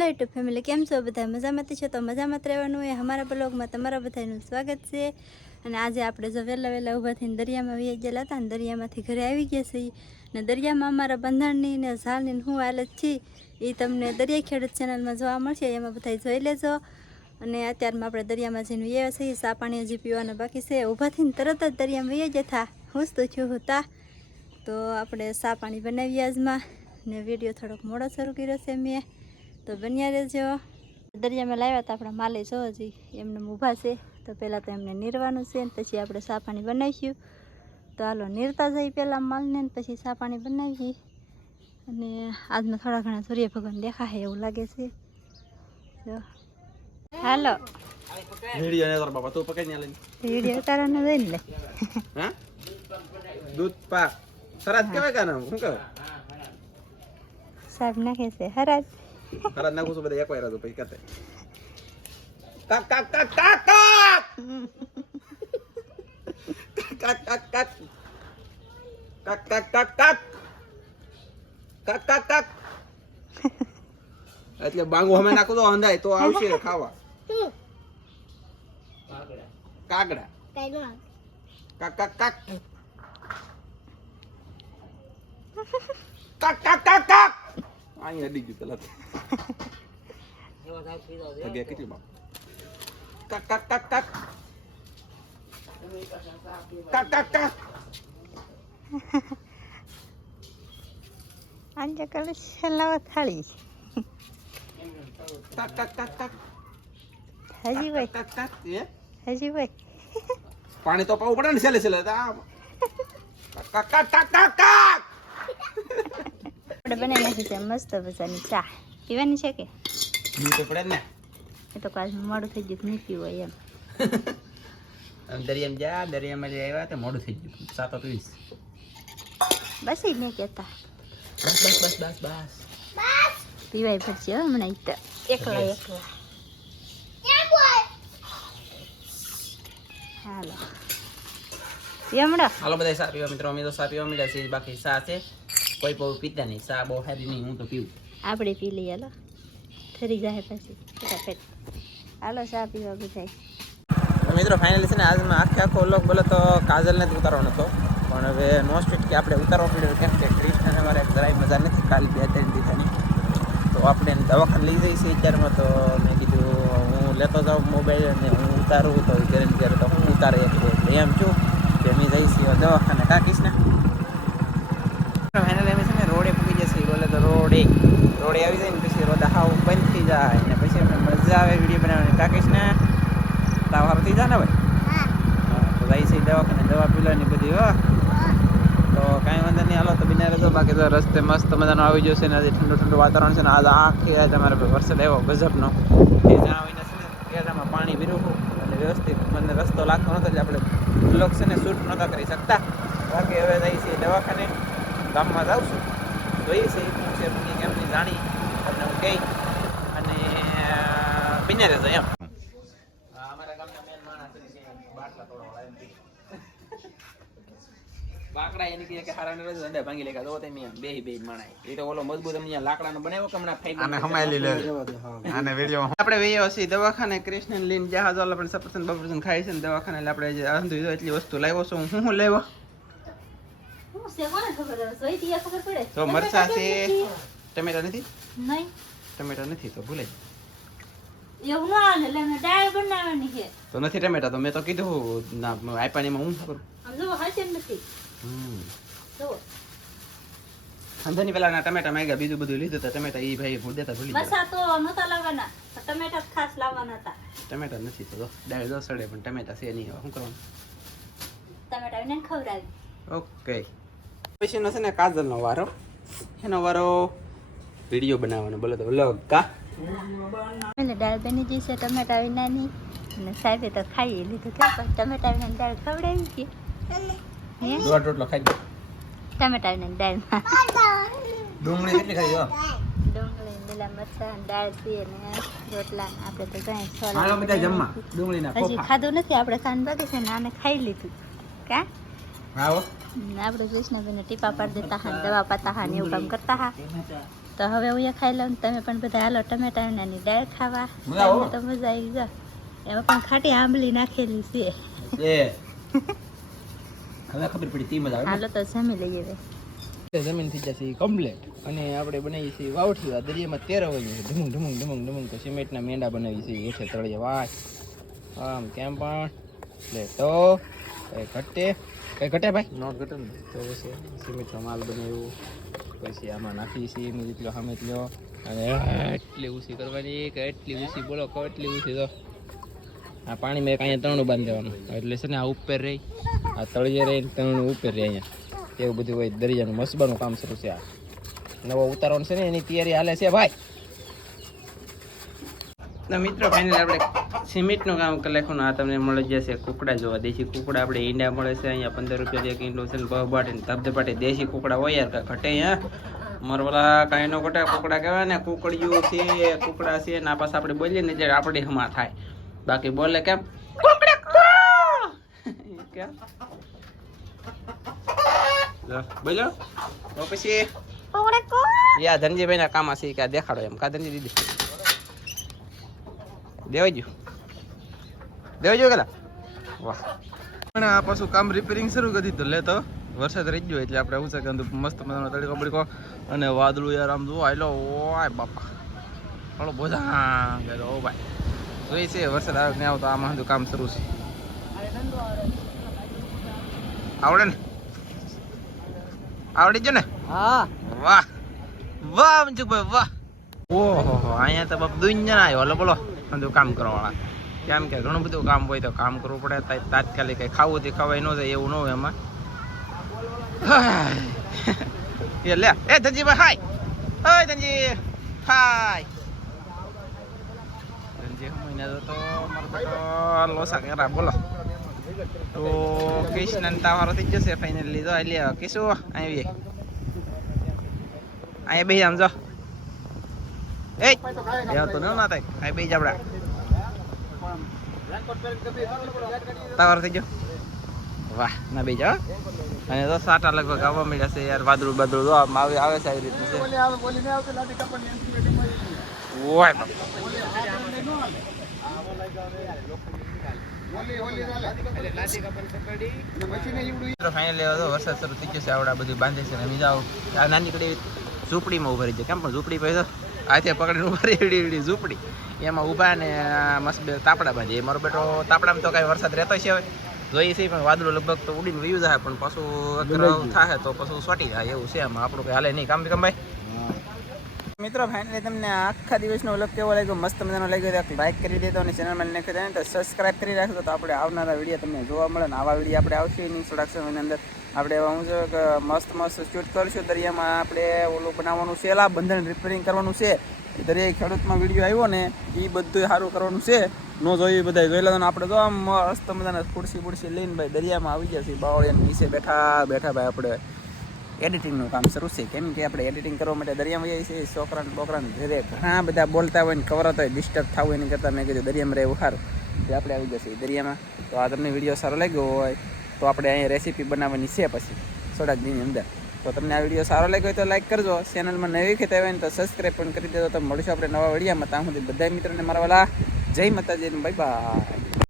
Hello YouTube family, કેમ છો બધા? મજામાંથી છો તો મજામાં જ રહેવાનું હોય. અમારા બ્લોગમાં તમારા બધાનું સ્વાગત છે. અને આજે આપણે જો વહેલા ઊભા થઈને દરિયામાં વહી ગયેલા હતા, અને દરિયામાંથી ઘરે આવી ગયા છીએ. અને દરિયામાં અમારા બંધારણની ને ઝાલની શું હાલત છે એ તમને દરિયા ખેડૂત ચેનલમાં જોવા મળશે. એમાં બધા જોઈ લેજો. અને અત્યારમાં આપણે દરિયામાં જઈને વહ્યા છીએ. ચા પાણી હજી પીવાના બાકી છે. ઊભા થઈને તરત જ દરિયામાં વહી જતા હું તો છું હતા. તો આપણે ચા પાણી બનાવીએ આજમાં, ને વિડીયો થોડોક મોડો શરૂ કર્યો છે મેં, તો બન્યા રહેજો. દરિયામાં લાવ્યા હતા આપણા માલે જો હજી એમને ઊભા છે. તો પહેલાં તો એમને નીરવાનું છે ને પછી આપણે ચા પાણી બનાવીશું. તો હાલો નીરતા જઈએ પહેલાં માલને, ને પછી ચા પાણી બનાવીએ. અને આજમાં થોડા ઘણા સૂર્ય ભગવાન દેખાશે એવું લાગે છે. જો હાલો વિડીયો ઉતારવાનો હોય ને. હા દૂધ પાક સરાજ કેવાય કાનો શું કહેવાય? સાહેબ નાખે છે હરાજ. સરાજ નાખું છું બધા એક વાર પછી કતે કાક કાક કાક કાક કાક કાક કાક કાક કાક કાક કાક કાક કાક કાક કાક એટલે બાંગો અમે નાખું તો અંધાય તો આવશે ખાવા. કાગડા કાક કાક કાક કાક કાક કાક કાક અહીં અડી ગયું પેલા અગે કેટલી બાપ કાક કાક કાક કાક કાક કાક કાક આજે કલે છેલ્લા થાળી કાક કાક કાક કાક હજી ભાઈ કાક કાક એ હજી ભાઈ પાણી તો પાવું પડે ને છેલ્લે છેલ્લે કાક કાક કાક કાક કાક કાક આપણે બનાવી નાખી છે મસ્ત મજાની ચા. પીવાની છે કે પીવું તો પડે ને. એ તો કાલ મોડું થઈ ગયું નહીં પીવું હોય એમ. દરિયામાં જે આવ્યા તો મોડું થઈ ગયું. સાતો પીવીશ. બસ એ નહીં કહેતા, બસ બસ બસ બસ બસ પીવાય પડશે હો હમણાં તો એકલા એકલા. હાલો હમણાં હાલો બધા સા પીવા મિત્રો. અમે તો સા પીવા મળ્યા છે. બાકી સા છે કોઈ બહુ પીતા નહીં. સા બહુ સારી નહીં, હું તો પીવું. આપણે પી લઈએ. હાલો ઠરી જાય પછી ફટાફટ. હાલો ચા પીવા બધા. મિત્રો ફાઇનલી છે ને આજમાં આખો વ્લોગ બોલે તો કાજલને જ ઉતારવાનો હતો, પણ હવે નો સ્ટ્રીટ કે આપણે ઉતારવા પડ્યો. કેમ કે ક્રિષ્નાને મારે જરાય મજા નથી કાલ 2-3 દીધાની. તો આપણે દવાખાને લઈ જઈશું વિચારમાં. તો મેં કીધું હું લેતો જાઉં મોબાઈલ અને હું ઉતારું તો ઘરે તો હું ઉતારે એટલે એમ છું કે અમે જઈશું દવાખાને. કાકીશ ને ફાઇનલી અમે છે ને રોડે પૂકી જશે. બોલે તો રોડે આવી જાય ને પછી રોડ હાવ બંધ થઈ જાય ને પછી અમને મજા આવે વિડીયો બનાવવાની. કાકીશ ને તાવારો થઈ જાય ને ભાઈ. હા તો જાય છે દવાખાને દવા પીવાની બધી. હો તો કાંઈ વાંધો નહીં. હાલો તો બિના રહેજો. બાકી તો રસ્તે મસ્ત મજાનો આવી જશે ને. આજે ઠંડુ વાતાવરણ છે ને. આજે આખી રાત અમારે વરસાદ આવ્યો ગજબનો. એ જ્યાં આવીને છે ને કેરામાં પાણી ભીરું અને વ્યવસ્થિત મને રસ્તો લાગતો નહોતો એટલે આપણે બ્લોગ છે ને શૂટ નહોતા કરી શકતા. બાકી હવે જાય છે દવાખાને. ગામમાં જાઉં છું જોઈએ છે શું છે બુકિંગ એમની જાણી તમને હું કહી અને બિના રહેજો એમ. અમારા ગામના મેન માણસ છે બાટલા તોડવા એમ બાકડા એની કે હારા ને રજ અંડા ભાંગી લેખા. તો તમે બે માણાય એ તો ઓલો મજબૂત અમે લાકડાનો બનાવ્યો કે હમણાં ફાઈબર આને હમાયલી લે આને વિડિયો આપણે વેયો છે દવાખાને. કૃષ્ણને લઈને જહાજ વાળા પણ સપરસન બપરસન ખાય છે ને દવાખાને. એટલે આપણે જે આંધુ એટલી વસ્તુ લાવ્યો છું. હું લેવો તો મરચા છે. ટમેટા નથી? નહીં ટમેટા નથી તો ભૂલે એવું ના હાલે. એટલે દાળ બનાવવાની છે તો નથી ટમેટા. તો મેં તો કીધું ના આઈપાણીમાં હું કરું. આમ જો હાચે નથી. જો અંધાની પેલા ટમેટા માંગ્યા, બીજું બધું લીધું. તો ટમેટા ઈ ભાઈ હું દેતા ભૂલી બસ આ તો નહોતા લાવવાના, ટમેટા ખાસ લાવવાના હતા. ટમેટા નથી તો દાળ દો સડે પણ ટમેટા છે નહીં. હવે શું કરવાનું? ટમેટા ને ખવડાવી. ઓકે પછી નો છે ને કાજલનો વારો. એનો વારો વિડીયો બનાવવાનો. બોલો તો વ્લોગ કા એટલે દાળ બની જશે ટમેટા વિનાની. અને સાહેબે તો ખાઈ લીધું કે પણ ટમેટા વિનાની દાળ ખવડાવી છે. દોઢ રોટલો ખાઈ દો. ટમેટા વિનાની દાળમાં ડુંગળી કેટલી ખાઈ દો? ડુંગળી લીલા મરચાં દાળ છે ને રોટલા. આપણે તો કઈ હાલો બધા જમવા. ડુંગળીના હજી ખાધું નથી આપણે. ખાન બાકી છે ને આને ખાઈ લીધું કા. આવો આપણે કૃષ્ણબેન ટીપા પાડી દેતા હા, દવા પાતા હા ને એવું કામ કરતા હા. તો હવે હું એ ખાઈ લઉં, તમે પણ બધા હાલો ટમેટાની દાળ ખાવા. મજા આવે. તો મજા આવી જાય. એમાં પણ ખાટી આંબલી નાખેલી છે. હવે ખબર પડી તી મજા આવે. હાલો તો જમી લઈએ હવે. જમીન થઈ જશે કમ્પ્લીટ અને આપણે બનાવીએ છીએ વાવઠી દરિયામાં તેરવાઈએ છે ઢમુંગ ઢમુંગ ઢમુંગ ઢમુંગ તો સિમેન્ટના મેંડા બનાવી છે હેઠે તળીએ વાય આમ કેમ પણ લે તો કઈ ઘટે ભાઈ નોટ ઘટે ને તો પછી સિમેન્ટનો માલ બનાવ્યો પછી આમાં નાખી છીએ એમ જેટલો સામે એટલો અને એટલી ઊંચી કરવાની કે એટલી ઊંચી બોલો કહો એટલી ઊંચી તો આ પાણીમાં એક અહીંયા તરણું બાંધી દેવાનું એટલે છે ને આ ઉપર રહી આ તળિયે રહી તરણું ઉપર રહી અહીંયા એવું બધું હોય દરિયાનું મસબાનું કામ શરૂ છે આ નવો ઉતારવાનું છે ને એની તૈયારી હાલે છે ભાઈ. તો મિત્રો ફાઇનલી આપણે સિમેન્ટનું કામ કરી નાખવાનું. આ તમને મળી જશે કુકડા જોવા દેશી કુકડા આપણે ઈંડા મળે છે અહીંયા 15 રૂપિયા એક ઈંડો છે ને બહબાટી ને ધબધબાટી દેશી કુકડા હોય યાર કાંઈ ઘટે અહીંયા મરવાલા કાંઈ ન ઘટે કુકડા કહેવાય ને કુકડીયું છે કુકડા છે ને આ પાસે આપણે બોલીએ ને જ્યારે આપણી હમા થાય બાકી બોલે કેમ કેમ બોલો તો પછી યા ધનજીભાઈ ના કામ હશે કે દેખાડો એમ કા ધનજી દીદી દેવાજો કેલા વાહ અને આ પાછું કામ રિપેરિંગ શરૂ કરી દીધું લે તો વરસાદ રહી ગયો એટલે આપણે આવું છે કે મસ્ત મજાનો તડકો બડકો અને વાદળું યાર આમ જુઓ આયલો ઓય બાપા થોડો બોઝા ગયો ઓ ભાઈ જોઈ છે વરસાદ આવે ને આવતો આમાં બધું કામ શરૂ છે આવડે ને આવડી ગયો ને હા વાહ વાહ મનસુખભાઈ વાહ ઓહો અહીંયા તો બાપ દુનિયા આવ્યો હલો બોલો બધું કામ કરવાવાળા કેમ કે ઘણું બધું કામ હોય તો કામ કરવું પડે તાત્કાલિક કંઈ ખાવું તે ખવાય ન જાય એવું ન હોય એમાં એ લે એ ધનજીભાઈ હાય ધનજી હાય ધનજી મહિના તો મારો બેટો લોસા કરા બોલો તો કૃષ્ણ તાવારો થઈ જશે ફાઇનલી તો લે કીશું આવી અહીંયા બેસી આમ જો એ તો ન ના થાય અહીં બેસી આપડા તાવારો થઈ ગયો વાહ ના બેસી જાઓ અને તો સાટા લગભગ આવવા મળ્યા છે યાર વાદળું બાદળું જો આવે છે આવી રીતનું છે ઓય ફાઇનલી વરસાદ શરૂ થઈ જશે આવડા બધું બાંધે છે રમી જાઓ આ નાની કડી ઝૂંપડીમાં ઉભા રહી જાય કેમ પણ ઝૂંપડી પછી હાથે પકડીને ઉભા રહી એડી ઝૂંપડી એમાં ઊભા ને મસ્ત બે તાપડા બાંધે એ મારો બેટો તાપડામાં તો કાંઈ વરસાદ રહેતો છે હવે જોઈએ છે પણ વાદળું લગભગ તો ઉડીને વયું જાય પણ પાછું થાય તો પાછું સોટી જાય એવું છે એમાં આપણું કંઈ હાલે નહીં કામ ભાઈ મિત્રો ફાઇનલી તમને આખા દિવસનો વ્લોગ કેવો લાગ્યો મસ્ત મજાનો લાગ્યો તો લાઈક કરી દેતો અને ચેનલમાં નાખી દે તો સબસ્ક્રાઈબ કરી રાખજો તો આપણે આવનારા વિડીયો તમને જોવા મળે ને આવા વિડીયો આપણે આવશે નહીં થોડાક સમયની અંદર આપણે હું છે કે મસ્ત શૂટ કરીશું દરિયામાં આપણે ઓલું બનાવવાનું છે એલા બંધન રિપેરિંગ કરવાનું છે દરિયાઈ ખેડૂતમાં વિડીયો આવ્યો ને એ બધું સારું કરવાનું છે નો જોઈએ બધા જોયેલા આપણે તો આમ મસ્ત મજાના ખુરશી લઈને ભાઈ દરિયામાં આવી ગયા છે બાવળિયા નીચે બેઠા ભાઈ આપણે એડિટિંગનું કામ શરૂ છે કેમ કે આપણે એડિટિંગ કરવા માટે દરિયામાં જઈએ છીએ છોકરાને બોકરાને ઘરે ઘણા બધા બોલતા હોય ને કવરાતા હોય ડિસ્ટર્બ થવું એની કરતાં મેં કીધું દરિયામાં રહેવું સારું એટલે આપણે આવી જશે દરિયામાં તો આ તમને વિડીયો સારો લાગ્યો હોય તો આપણે અહીંયા રેસીપી બનાવવાની છે પછી થોડાક દિનની અંદર તો તમને આ વિડીયો સારો લાગ્યો હોય તો લાઈક કરજો ચેનલમાં નવી વખત આવે ને તો સબસ્ક્રાઈબ પણ કરી દેજો તો મળીશું આપણે નવા વિડીયોમાં ત્યાં સુધી બધા મિત્રોને મારા વાલા જય માતાજી બાય બાય.